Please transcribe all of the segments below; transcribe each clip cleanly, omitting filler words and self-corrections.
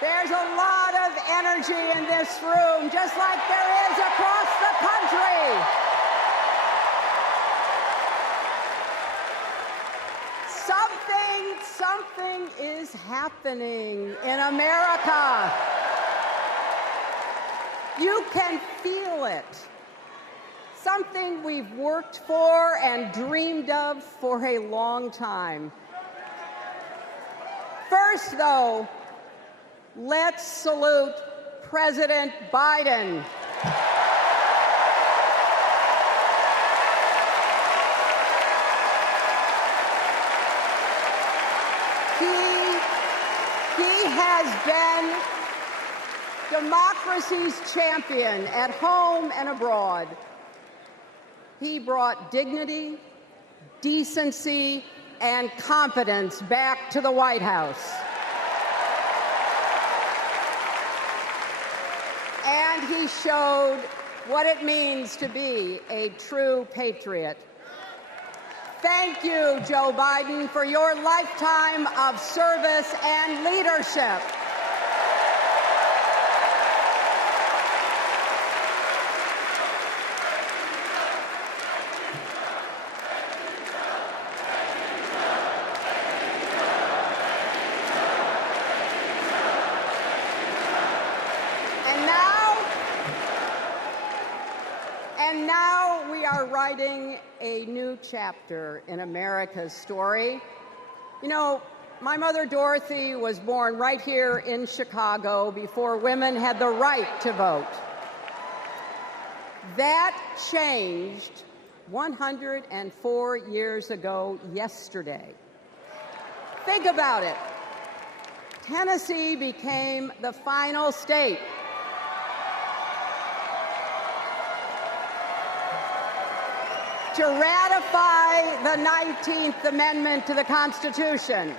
There's a lot of energy in this room, just like there is across the country. Something is happening in America. You can feel it. Something we've worked for and dreamed of for a long time. First, though, let's salute President Biden. He has been democracy's champion at home and abroad. He brought dignity, decency, and competence back to the White House. And he showed what it means to be a true patriot. Thank you, Joe Biden, for your lifetime of service and leadership. And now we are writing a new chapter in America's story. You know, my mother Dorothy was born right here in Chicago before women had the right to vote. That changed 104 years ago yesterday. Think about it. Tennessee became the final state to ratify the 19th Amendment to the Constitution.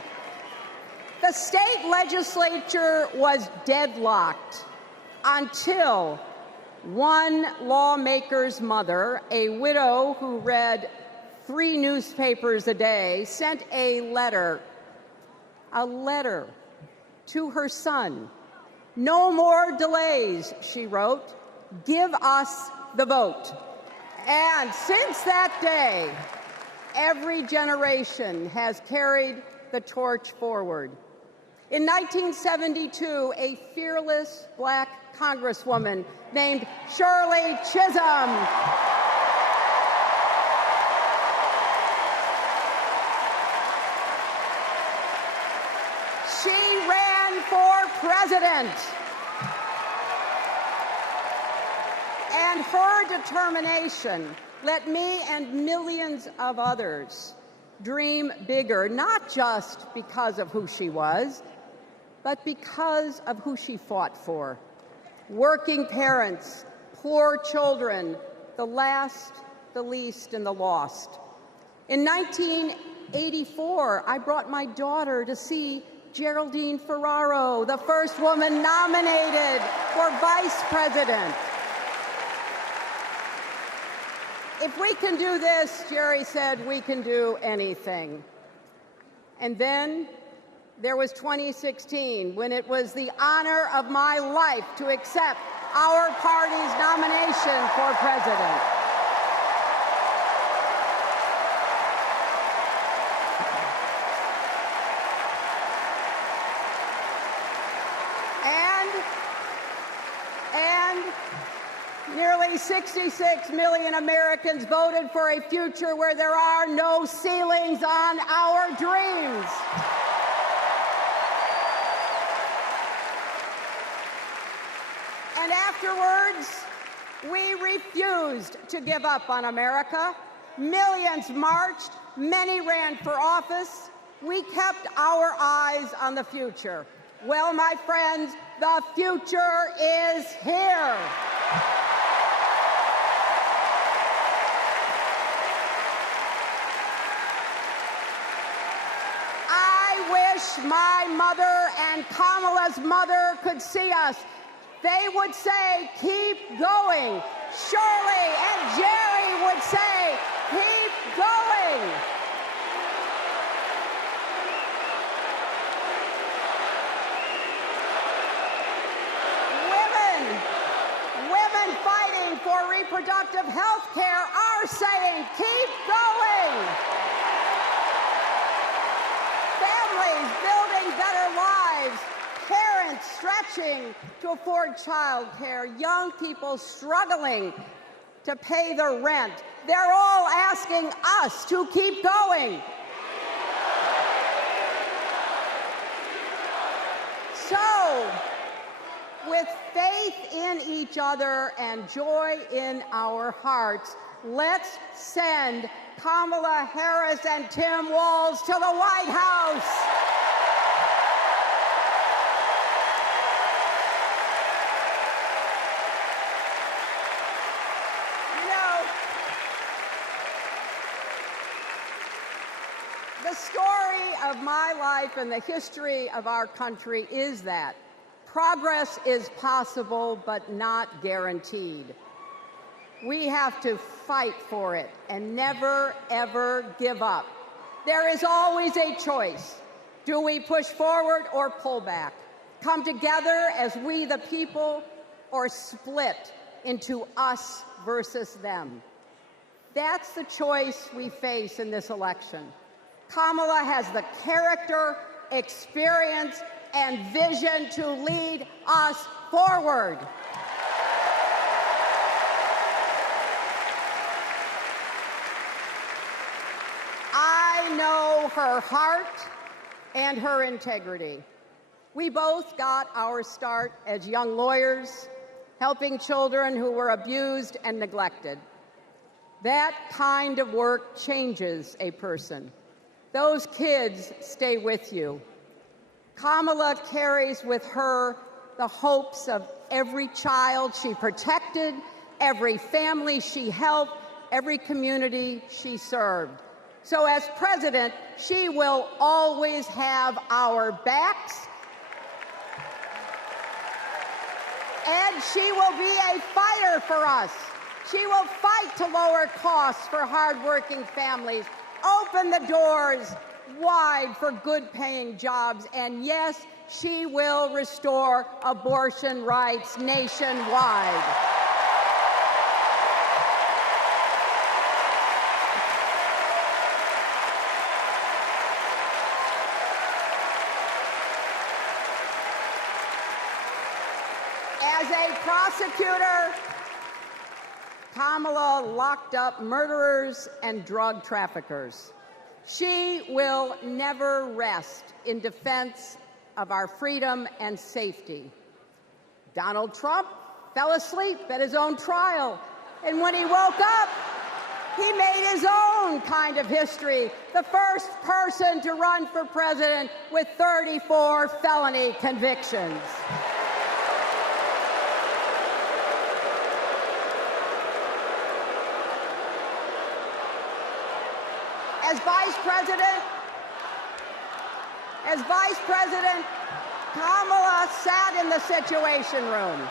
The state legislature was deadlocked until one lawmaker's mother, a widow who read 3 newspapers a day, sent a letter to her son. "No more delays," she wrote. "Give us the vote." And since that day, every generation has carried the torch forward. In 1972, a fearless black congresswoman named Shirley Chisholm she ran for president. And her determination let me and millions of others dream bigger, not just because of who she was, but because of who she fought for. Working parents, poor children, the last, the least, and the lost. In 1984, I brought my daughter to see Geraldine Ferraro, the first woman nominated for vice president. If we can do this, Jerry said, we can do anything. And then there was 2016, when it was the honor of my life to accept our party's nomination for president. And nearly 66 million Americans voted for a future where there are no ceilings on our dreams. And afterwards, we refused to give up on America. Millions marched, many ran for office. We kept our eyes on the future. Well, my friends, the future is here. My mother and Kamala's mother could see us. They would say, "Keep going." Shirley and Jerry would say, "Keep going." of health care are saying, keep going. Families building better lives, parents stretching to afford child care, young people struggling to pay their rent. They're all asking us to keep going. So, with faith in each other and joy in our hearts, let's send Kamala Harris and Tim Walz to the White House. The story of my life and the history of our country is that progress is possible but not guaranteed. We have to fight for it and never, ever give up. There is always a choice. Do we push forward or pull back? Come together as we the people, or split into us versus them? That's the choice we face in this election. Kamala has the character, experience, and vision to lead us forward. I know her heart and her integrity. We both got our start as young lawyers, helping children who were abused and neglected. That kind of work changes a person. Those kids stay with you. Kamala carries with her the hopes of every child she protected, every family she helped, every community she served. So as president, she will always have our backs, and she will be a fighter for us. She will fight to lower costs for hardworking families, open the doors wide for good-paying jobs, and yes, she will restore abortion rights nationwide. As a prosecutor, Kamala locked up murderers and drug traffickers. She will never rest in defense of our freedom and safety. Donald Trump fell asleep at his own trial, and when he woke up, he made his own kind of history, the first person to run for president with 34 felony convictions. As Vice President, Kamala sat in the Situation Room.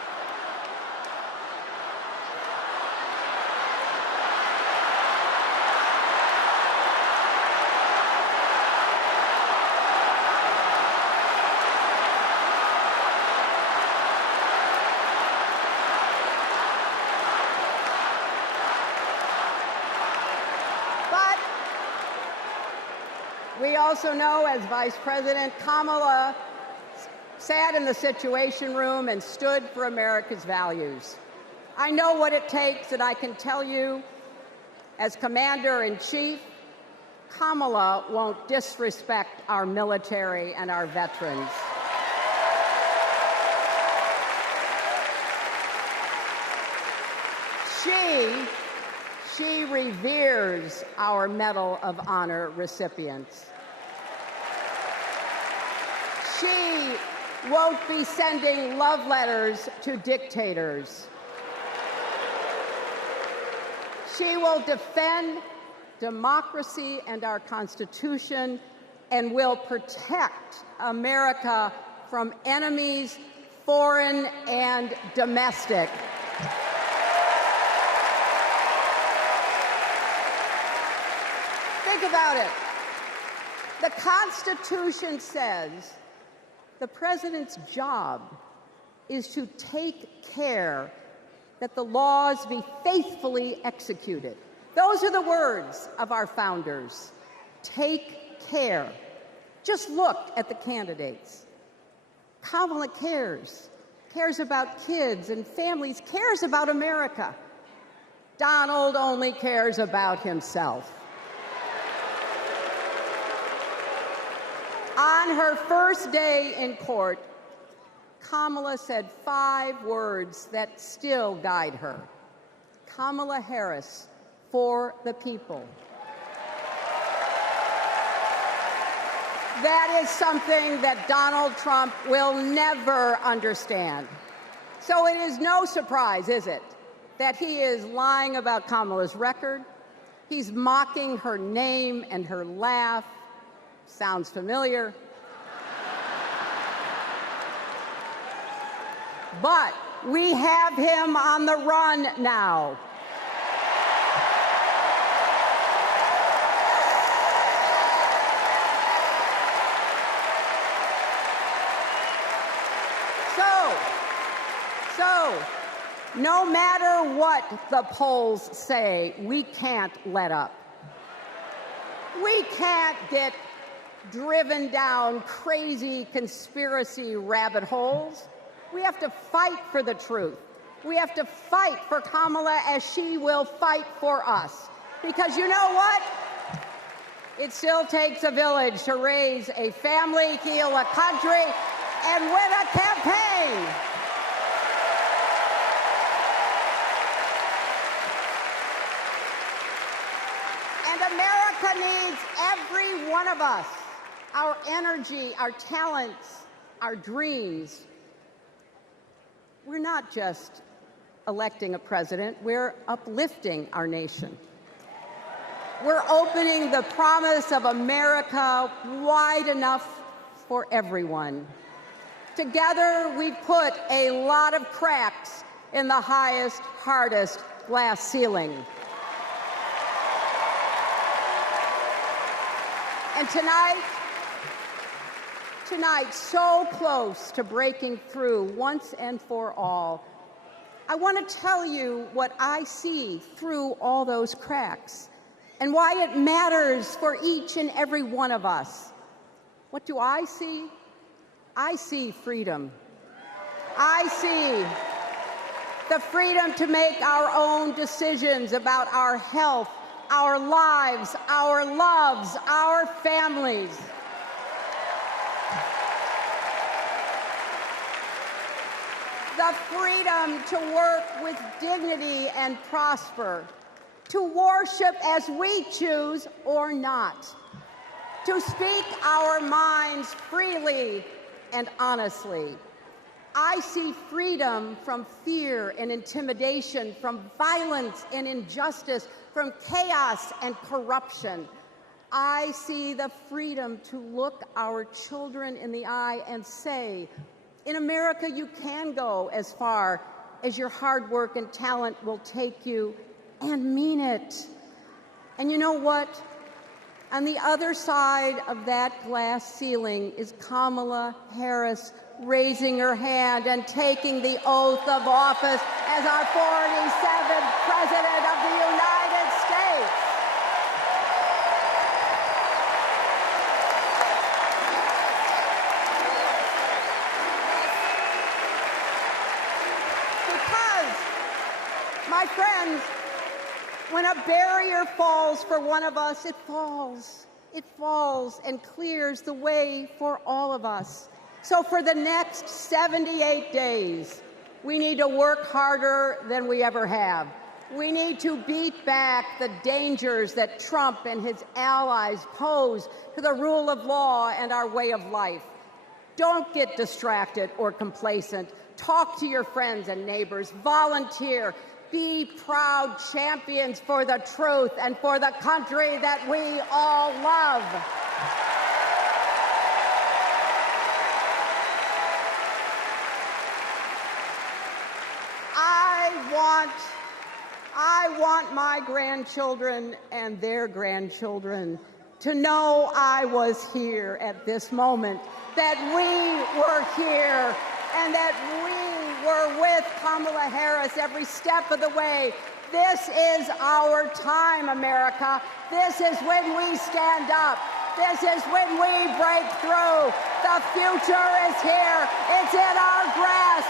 We also know, as Vice President, Kamala sat in the Situation Room and stood for America's values. I know what it takes, and I can tell you, as Commander-in-Chief, Kamala won't disrespect our military and our veterans. She reveres our Medal of Honor recipients. She won't be sending love letters to dictators. She will defend democracy and our Constitution and will protect America from enemies, foreign and domestic. Think about it. The Constitution says the president's job is to take care that the laws be faithfully executed. Those are the words of our founders. Take care. Just look at the candidates. Kamala cares about kids and families, cares about America. Donald only cares about himself. On her first day in court, Kamala said 5 words that still guide her. Kamala Harris, for the people. That is something that Donald Trump will never understand. So it is no surprise, is it, that he is lying about Kamala's record. He's mocking her name and her laugh. Sounds familiar. But we have him on the run now. So, no matter what the polls say, we can't let up. We can't get driven down crazy conspiracy rabbit holes. We have to fight for the truth. We have to fight for Kamala as she will fight for us. Because you know what? It still takes a village to raise a family, heal a country, and win a campaign. And America needs every one of us, our energy, our talents, our dreams. We're not just electing a president, we're uplifting our nation. We're opening the promise of America wide enough for everyone. Together, we've put a lot of cracks in the highest, hardest glass ceiling. And tonight, so close to breaking through once and for all, I want to tell you what I see through all those cracks and why it matters for each and every one of us. What do I see? I see freedom. I see the freedom to make our own decisions about our health, our lives, our loves, our families. The freedom to work with dignity and prosper, to worship as we choose or not, to speak our minds freely and honestly. I see freedom from fear and intimidation, from violence and injustice, from chaos and corruption. I see the freedom to look our children in the eye and say, in America, you can go as far as your hard work and talent will take you, and mean it. And you know what? On the other side of that glass ceiling is Kamala Harris raising her hand and taking the oath of office as our 47th President of the United States. Because, my friends, when a barrier falls for one of us, it falls. It falls and clears the way for all of us. So for the next 78 days, we need to work harder than we ever have. We need to beat back the dangers that Trump and his allies pose to the rule of law and our way of life. Don't get distracted or complacent. Talk to your friends and neighbors. Volunteer. Be proud champions for the truth and for the country that we all love. I want my grandchildren and their grandchildren to know I was here at this moment, that we were here, and that we We're with Kamala Harris every step of the way. This is our time, America. This is when we stand up. This is when we break through. The future is here. It's in our grasp.